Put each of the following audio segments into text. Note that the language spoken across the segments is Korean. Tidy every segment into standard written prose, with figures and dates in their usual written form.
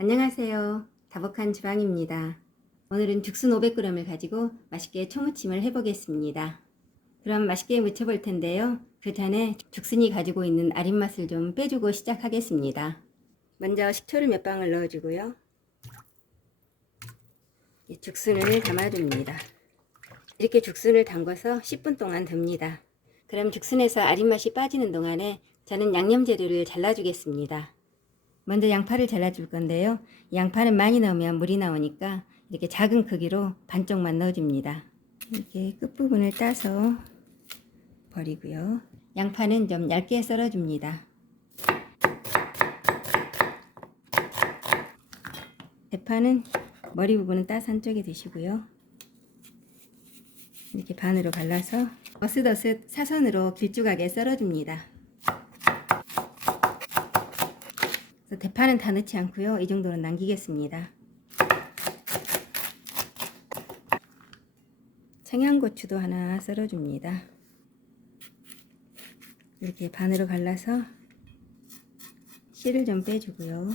안녕하세요. 다복한 주방입니다. 오늘은 죽순 500g을 가지고 맛있게 초무침을 해보겠습니다. 그럼 맛있게 무쳐볼 텐데요. 그 전에 죽순이 가지고 있는 아린 맛을 좀 빼주고 시작하겠습니다. 먼저 식초를 몇 방울 넣어주고요. 죽순을 담아줍니다. 이렇게 죽순을 담궈서 10분 동안 둡니다. 그럼 죽순에서 아린 맛이 빠지는 동안에 저는 양념 재료를 잘라주겠습니다. 먼저 양파를 잘라줄 건데요. 양파는 많이 넣으면 물이 나오니까 이렇게 작은 크기로 반쪽만 넣어줍니다. 이렇게 끝부분을 따서 버리고요. 양파는 좀 얇게 썰어줍니다. 대파는 머리 부분은 따서 한쪽에 두시고요. 이렇게 반으로 갈라서 어슷어슷 사선으로 길쭉하게 썰어줍니다. 대파는 다 넣지 않고요. 이 정도는 남기겠습니다. 청양고추도 하나 썰어줍니다. 이렇게 반으로 갈라서 씨를 좀 빼주고요.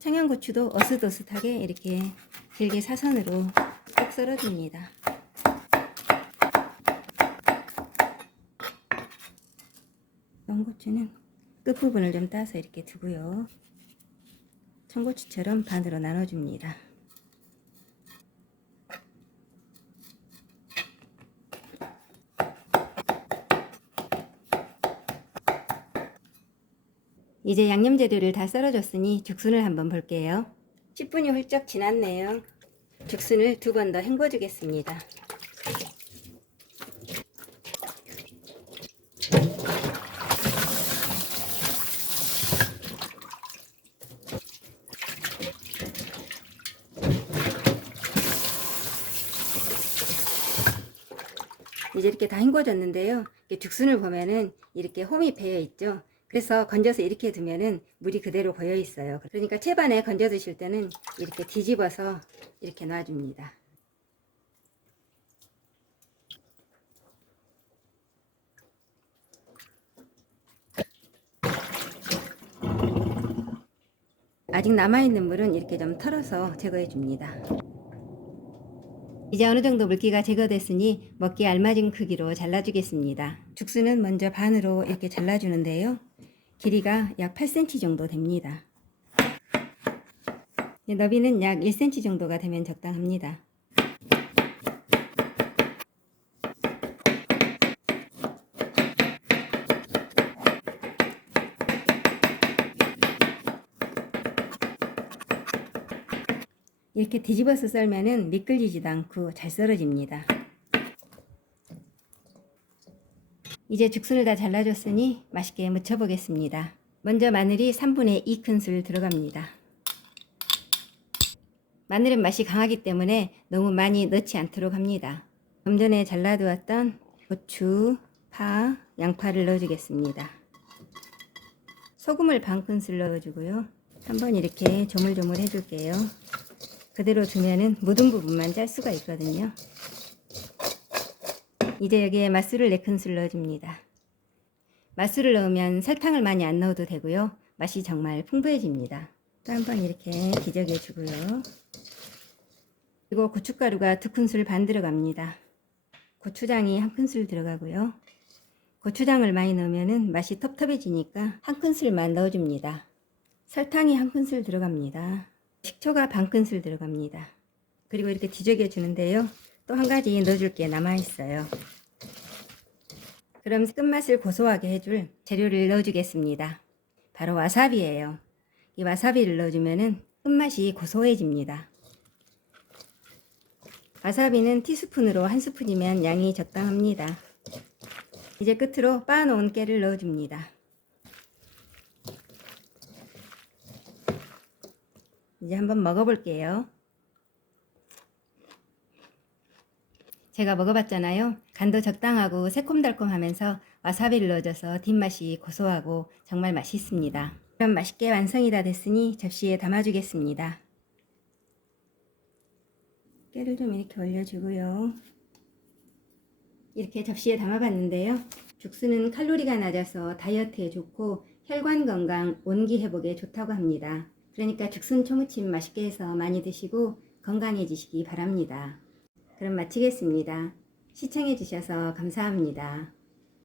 청양고추도 어슷어슷하게 이렇게 길게 사선으로 꼭 썰어줍니다. 청고추는 끝부분을 좀 따서 이렇게 두고요. 청고추처럼 반으로 나눠줍니다. 이제 양념 재료를 다 썰어줬으니 죽순을 한번 볼게요. 10분이 훌쩍 지났네요. 죽순을 2번 더 헹궈 주겠습니다. 이제 이렇게 다 헹궈졌는데요. 죽순을 보면은 이렇게 홈이 배어 있죠. 그래서 건져서 이렇게 두면은 물이 그대로 고여 있어요. 그러니까 채반에 건져 드실 때는 이렇게 뒤집어서 이렇게 놔줍니다. 아직 남아있는 물은 이렇게 좀 털어서 제거해 줍니다. 이제 어느 정도 물기가 제거됐으니 먹기에 알맞은 크기로 잘라주겠습니다. 죽순은 먼저 반으로 이렇게 잘라주는데요. 길이가 약 8cm 정도 됩니다. 너비는 약 1cm 정도가 되면 적당합니다. 이렇게 뒤집어서 썰면은 미끌리지도 않고 잘 썰어집니다. 이제 죽순을 다 잘라줬으니 맛있게 무쳐보겠습니다. 먼저 마늘이 3분의 2 큰술 들어갑니다. 마늘은 맛이 강하기 때문에 너무 많이 넣지 않도록 합니다. 좀 전에 잘라두었던 고추, 파, 양파를 넣어주겠습니다. 소금을 반 큰술 넣어주고요. 한번 이렇게 조물조물 해줄게요. 그대로 두면은 묻은 부분만 짤 수가 있거든요. 이제 여기에 맛술을 4큰술 넣어줍니다. 맛술을 넣으면 설탕을 많이 안 넣어도 되고요. 맛이 정말 풍부해집니다. 또 한번 이렇게 기저귀 주고요. 그리고 고춧가루가 2큰술 반 들어갑니다. 고추장이 1큰술 들어가고요. 고추장을 많이 넣으면 맛이 텁텁해지니까 1큰술만 넣어줍니다. 설탕이 1큰술 들어갑니다. 식초가 반 큰술 들어갑니다. 그리고 이렇게 뒤적여 주는데요. 또 한 가지 넣어줄 게 남아있어요. 그럼 끝맛을 고소하게 해줄 재료를 넣어주겠습니다. 바로 와사비예요. 이 와사비를 넣어주면 끝맛이 고소해집니다. 와사비는 티스푼으로 1스푼이면 양이 적당합니다. 이제 끝으로 빻아놓은 깨를 넣어줍니다. 이제 한번 먹어볼게요. 제가 먹어봤잖아요. 간도 적당하고 새콤달콤하면서 와사비를 넣어줘서 뒷맛이 고소하고 정말 맛있습니다. 그럼 맛있게 완성이 다 됐으니 접시에 담아주겠습니다. 깨를 좀 이렇게 올려주고요. 이렇게 접시에 담아봤는데요. 죽순은 칼로리가 낮아서 다이어트에 좋고 혈관 건강, 온기 회복에 좋다고 합니다. 그러니까 죽순 초무침 맛있게 해서 많이 드시고 건강해지시기 바랍니다. 그럼 마치겠습니다. 시청해 주셔서 감사합니다.